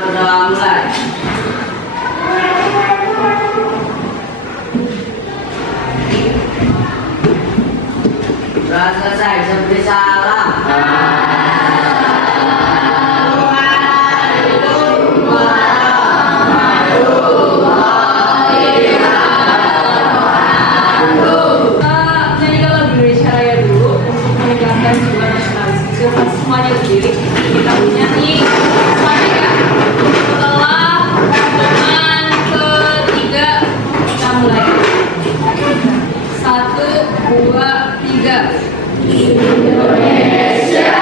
sudah mulai. Sudah selesai, seperti salam. Semuanya berdiri, kita bernyanyi semuanya ya. Setelah rombongan ketiga kita mulai. 1, 2, 3. Indonesia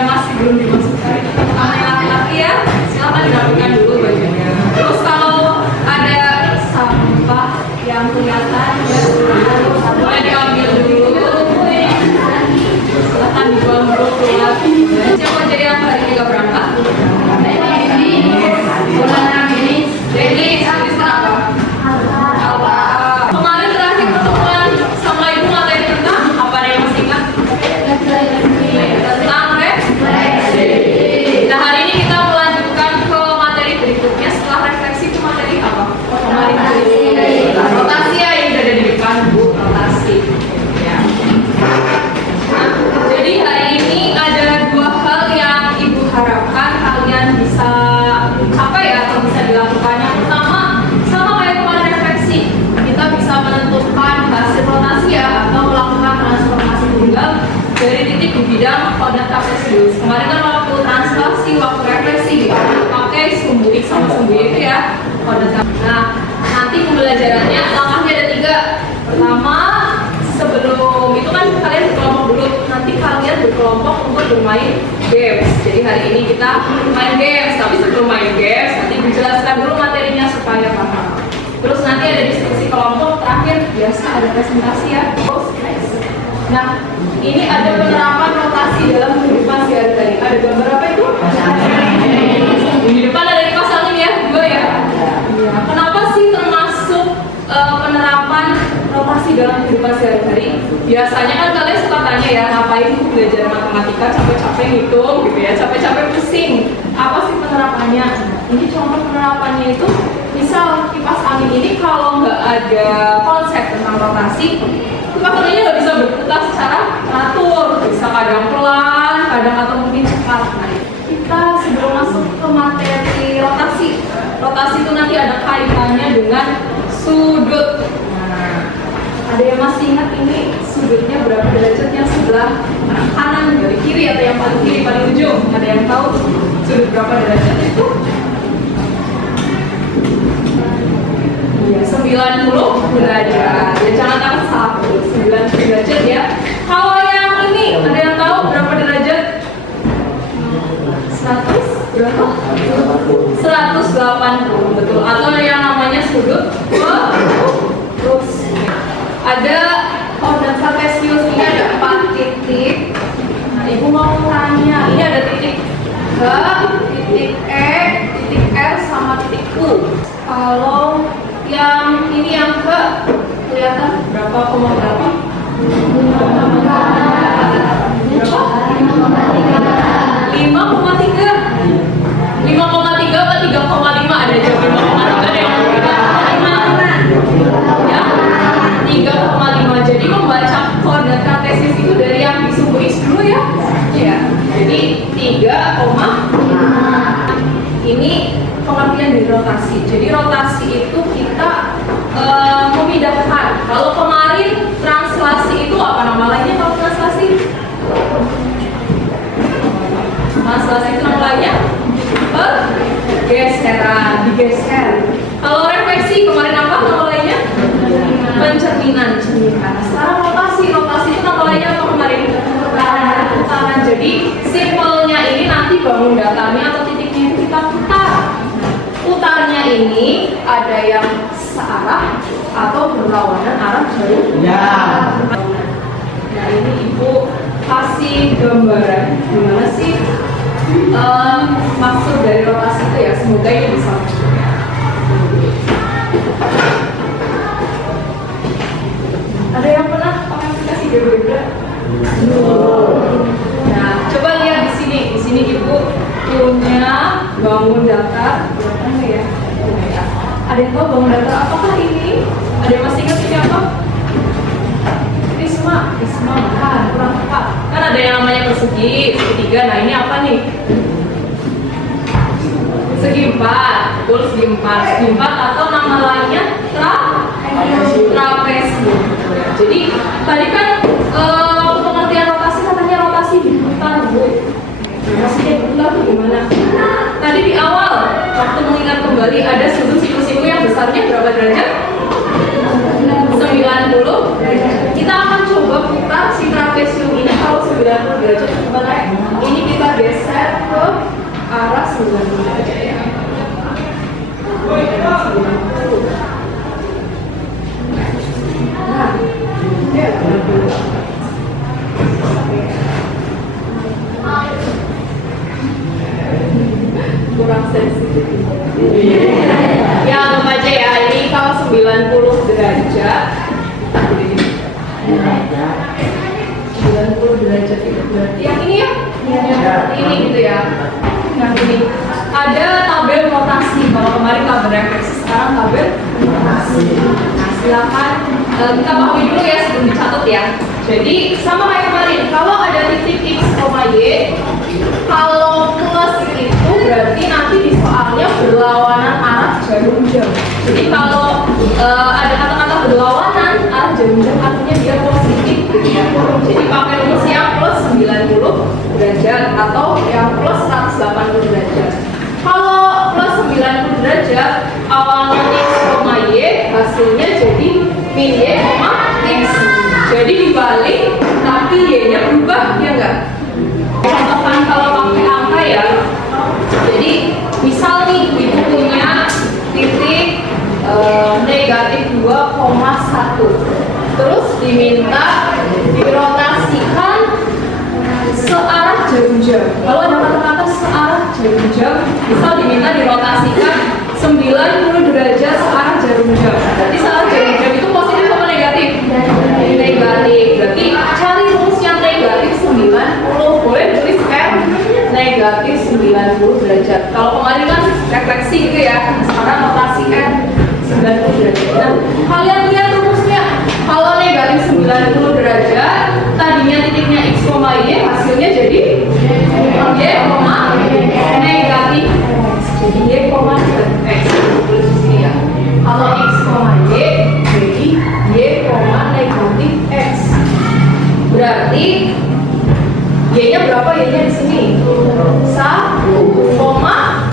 masih belum dimasukkan kita pertama yang laki-laki ya, silakan dirapikan dulu bajunya. Terus kalau ada sampah yang kelihatan ya boleh diambil dulu, silakan dibuang dulu keluar. Siapa jadi yang hari ini gak berangkat? Jadi habis apa? Kemarin terakhir pertemuan sama ibu materi tentang apa, ada yang masih ingat? Tentang refleksi. Nah hari ini kita melanjutkan ke materi berikutnya. Setelah refleksi itu materi apa? Kemarin rotasi ya, ini udah ada di depan Bu, rotasi ya. Nah, jadi hari ini ada dua hal yang ibu harapkan kalian bisa apa ya, kalau bisa dilakukan. Yang pertama, sama kayak kemarin refleksi, kita bisa menentukan hasil rotasi ya, atau melakukan transformasi tunggal dari titik di bidang koordinat kartesius. Kemarin kan waktu translasi, waktu refleksi pakai sumbu X sama sumbu Y itu ya koordinat. Nah, nanti pembelajarannya langkahnya ada 3. Pertama, sebelum itu kan kalian berkelompok dulu. Nanti kalian berkelompok untuk bermain games. Jadi hari ini kita main games, tapi sebelum main games nanti dijelaskan dulu materinya supaya paham. Terus nanti ada diskusi kelompok, terakhir biasa ada presentasi ya. Nah, ini ada penerapan rotasi dalam kehidupan sehari-hari. Ada gambar apa itu? Di depan ada di pasalnya ya, 2 ya. Iya. Kenapa sih termasuk penerapan rotasi dalam kehidupan sehari-hari? Biasanya kan kalian suka tanya ya, ngapain tuh belajar matematika capek-capek ngitung gitu ya, capek-capek pusing. Apa sih penerapannya? Ini contoh penerapannya itu, misal kipas angin ini kalau nggak ada konsep tentang rotasi, kipas anginnya nggak bisa berputar secara teratur, bisa kadang pelan, kadang atau mungkin cepat. Nah, kita sebelum masuk ke materi rotasi, rotasi itu nanti ada kaitannya dengan sudut. Nah, ada yang masih ingat ini sudutnya berapa derajat yang sebelah kanan dari kiri atau yang paling kiri paling ujung? Ada yang tahu sudut berapa derajat itu? Ya, 90 derajat. Ya, jangan takut salah, 90 derajat ya. Kalau yang ini, ada yang tahu berapa derajat? 100 berapa? 180, betul. Atau yang namanya sudut terus ada koordinat kartesius ini ada 4 titik. Nah, ibu mau tanya, ini ada titik H, titik E, titik R sama titik U. Kalau yang ini yang ke kelihatan berapa koma berapa? 5,3 atau 3,5? Ada jawab 5,3, ada yang 5,5 ya, 3,5. Jadi membaca koordinat kartesius itu dari yang di sumbu X dulu ya. Ya, jadi 3,5. Ini pengertian dari rotasi. Jadi rotasi itu kita memindahkan. Kalau kemarin translasi itu apa nama lainnya? Kalau translasi? Translasi itu nama lainnya? Pergeseran, digeser. Kalau refleksi kemarin apa nama lainnya? Pencerminan, cerminan. Sekarang rotasi itu nama lainnya apa kemarin? Putaran. Jadi simpelnya ini nanti bangun datanya atau titiknya itu kita putar. Putarnya ini ada yang searah atau berlawanan arah dari Nah ini ibu kasih gambaran gimana sih maksud dari rotasi itu ya, semoga ini bisa. bangun datar. Mana ya? Ada yang tahu bangun datar apakah ini? Ada yang masih ingat ini apa? Prisma kan kurang tepat. Kan ada yang namanya persegi, segitiga. Nah ini apa nih? Segi empat, betul segi empat atau nama lainnya trapesium. Jadi tadi kan waktu pengertian rotasi katanya rotasi diputar, Bu. Rotasi diputar itu gimana? Tadi di awal waktu mengingat kembali ada sudut siku-siku yang besarnya berapa derajat? 90. Kita akan coba putar si trapesium ini kalau 90 derajat gimana? Ini kita geser ke arah 90 derajat ya. Nah, kurang sensitif. Ya anggap aja ya, ini kalau 90 derajat 90 derajat itu berarti yang ini ya? Ini gitu ya. Nah ini ada tabel rotasi. Kalau kemarin tabel refleksi, sekarang tabel rotasi. Nah silakan kita pahami dulu ya sebelum dicatat ya. Jadi sama kayak kemarin, kalau ada titik x, y, kalau plus itu berarti nanti di soalnya berlawanan arah jarum jam. Jadi kalau ada kata-kata berlawanan arah jarum jam artinya dia positif gitu ya. Jadi pakai rumus yang plus 90 derajat atau yang plus 180 derajat. Kalau plus 90 derajat awalnya x, y, hasilnya jadi min y, x. Jadi dibalik tapi y-nya berubah, ya enggak? Contohkan kalau pakai angka ya. Jadi misal nih ibu punya titik negatif 2,1, terus diminta dirotasikan searah jarum jam. Kalau ada kata-kata searah jarum jam, misal diminta dirotasikan 90 derajat searah jarum jam. Berarti searah jarum jam itu positif apa negatif? Negatif. Berarti cari rumus yang negatif 90. Boleh tulis R negatif 90 derajat. Kalau kemarin kan refleksi gitu ya, sekarang rotasi R 90 derajat. Nah, kalian lihat rumusnya. Kalau negatif 90 derajat, tadinya titiknya x, y, hasilnya jadi y, negatif x. Jadi y, negatif x. Tulis di sini ya. Kalau x, y, jadi y, negatif x. Berarti y-nya berapa? Y-nya di sini 1,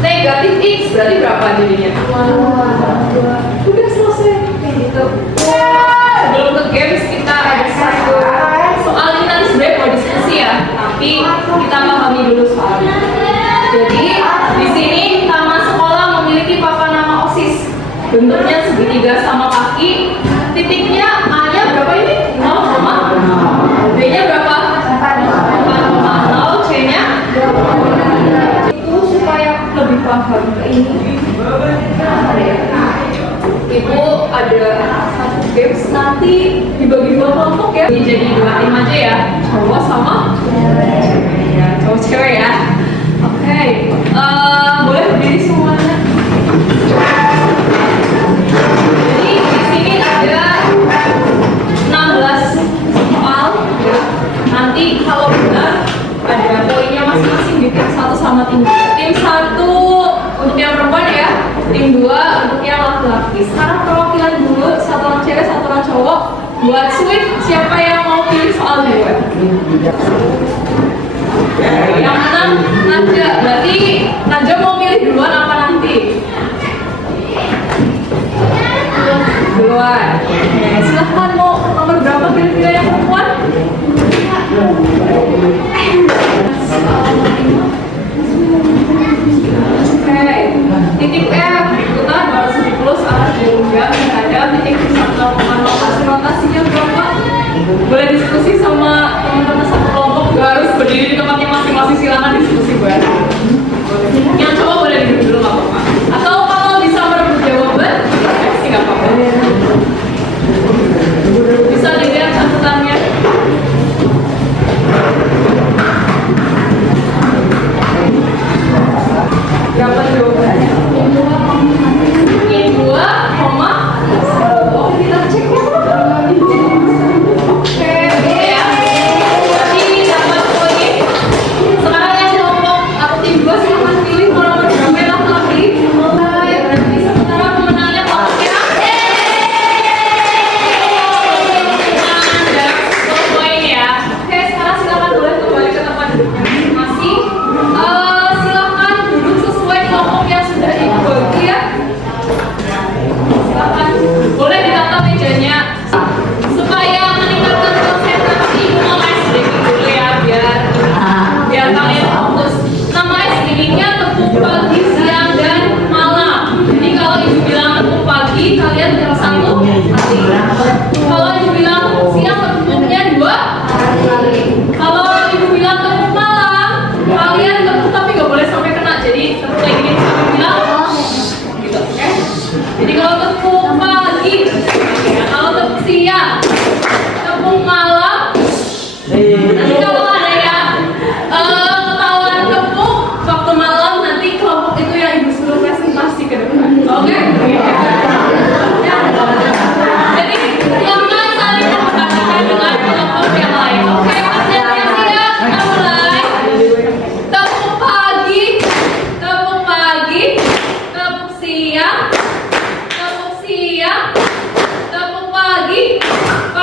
negatif x. Berarti berapa jadinya? Udah selesai kayak gitu. Sebelum ke games kita ada satu soal ini nanti sebenarnya mau diskusi ya, tapi kita pahami dulu soalnya. Jadi di sini taman sekolah memiliki papan nama OSIS. Bentuknya segitiga sama kaki. Titiknya A-nya berapa ini? 0, B-nya berapa? 4,0, C-nya itu supaya lebih paham ke ini. Ibu ada satu games nanti dibagi 2 kelompok ya. Ini jadi 2 tim aja ya, cowok sama ya, cowok cewek ya. Oke, boleh berdiri semuanya. Jadi di sini ada 16 soal ya. Nanti kalau benar ada poinnya masing-masing di tim 1 sama tim 2. Tim 1 untuk yang perempuan ya, tim 2 untuk yang laki-laki. Sekarang perwakilan dulu, 1 orang cewek, 1 orang cowok. Buat sweet, siapa yang mau pilih soal gue? Yang menang Najwa. Berarti Najwa mau milih duluan apa nanti? Duluan. Oke, silahkan mau nomor berapa pilih-pilih yang perempuan? Oke, titik F berputar 270 arah jarum jam terhadap titik pusat 0,0. Hasil rotasinya berapa? Boleh diskusi sama teman-teman satu kelompok, gak harus berdiri di tempatnya masing-masing, silakan diskusi gue. Yang cowok boleh duduk dulu nggak apa-apa. Atau kalau bisa merebut jawaban, sih nggak apa-apa. Bisa dilihat catatannya. Berapa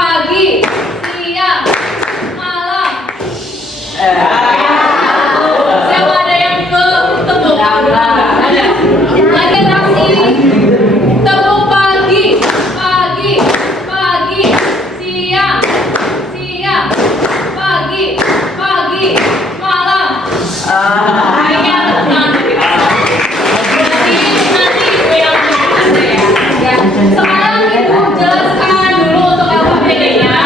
pagi, siang, malam. Siapa ada yang ke tepuk? Ada. Lagi atraksi. Tepuk pagi, pagi, pagi, siang, siang, pagi, pagi, malam. Kayaknya nanti itu yang ada ya. Sekarang ibu jelaskan dulu untuk apa bedanya.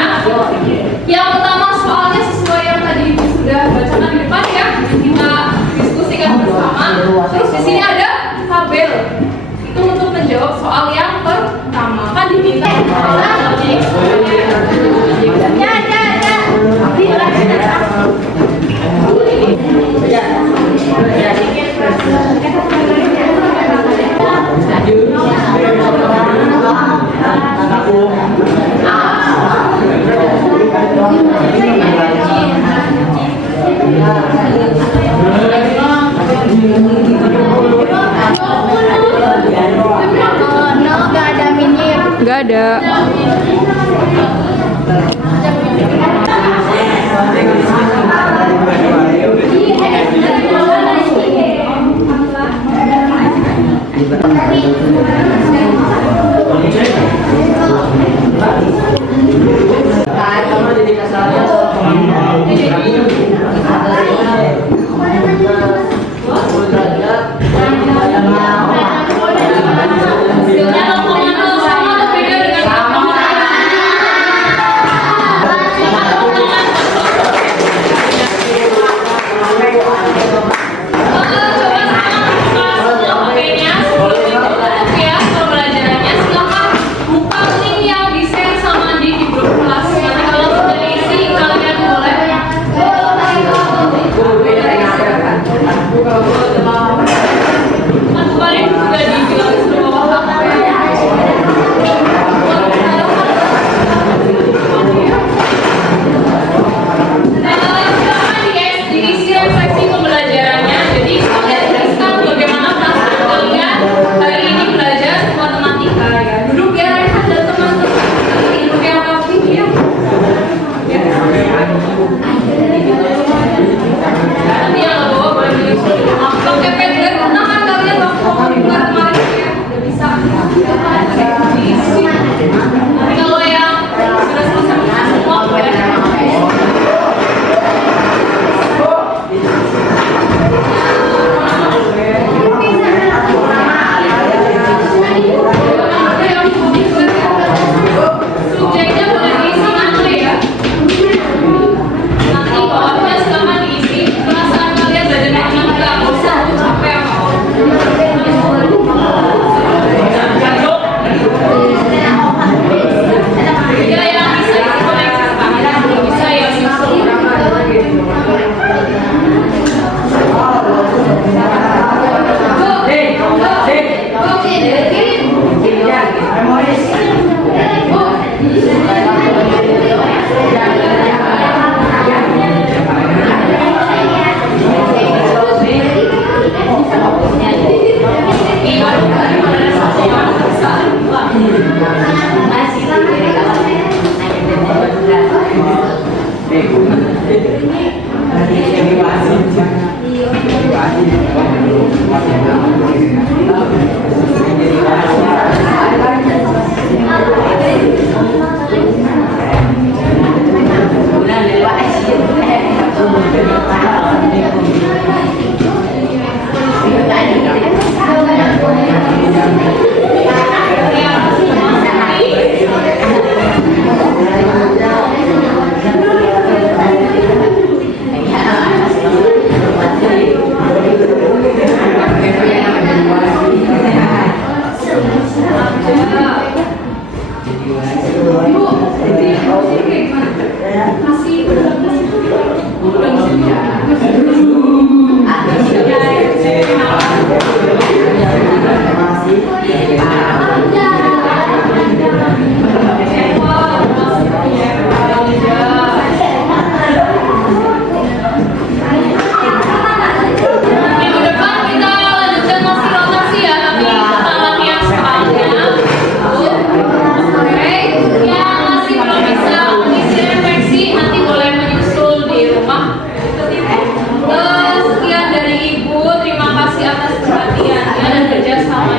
Yang pertama soalnya sesuai yang tadi ibu sudah bacakan di depan ya. Kita diskusikan bersama. Terus di sini ada tabel. Itu untuk menjawab soal yang pertama. Kan diminta. Gak ada. Hasilnya 0,0 sama atau beda dengan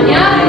semuanya.